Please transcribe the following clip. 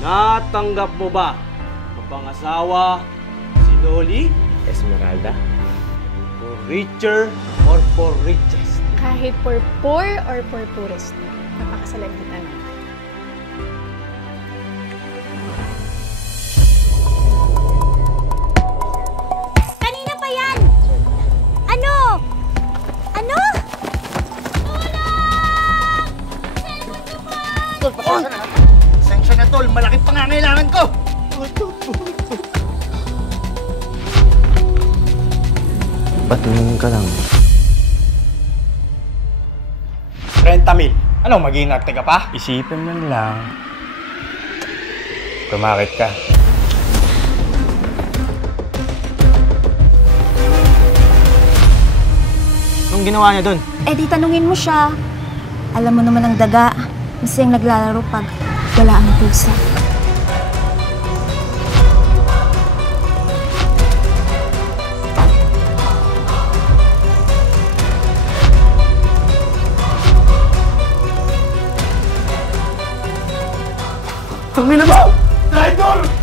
Natanggap mo ba ang pangasawa si Dolly Esmeralda? for richer or for richest? Kahit for poor or for poorest, napakasalan kita na. Kanina pa yan! Ano? Ano? Tol, pasensya na. Pasensya na, Tol. Malaking pangangailangan ko. Ba't tumingin ka lang? 30,000. Ano, mag-iinarte ka pa? Isipin mo lang. Kumakit ka. Anong ginawa niya doon? Eh di tanungin mo siya. Alam mo naman ang daga. Masayang naglalaro pag wala ang pusa. Ang mina mo! Traitor!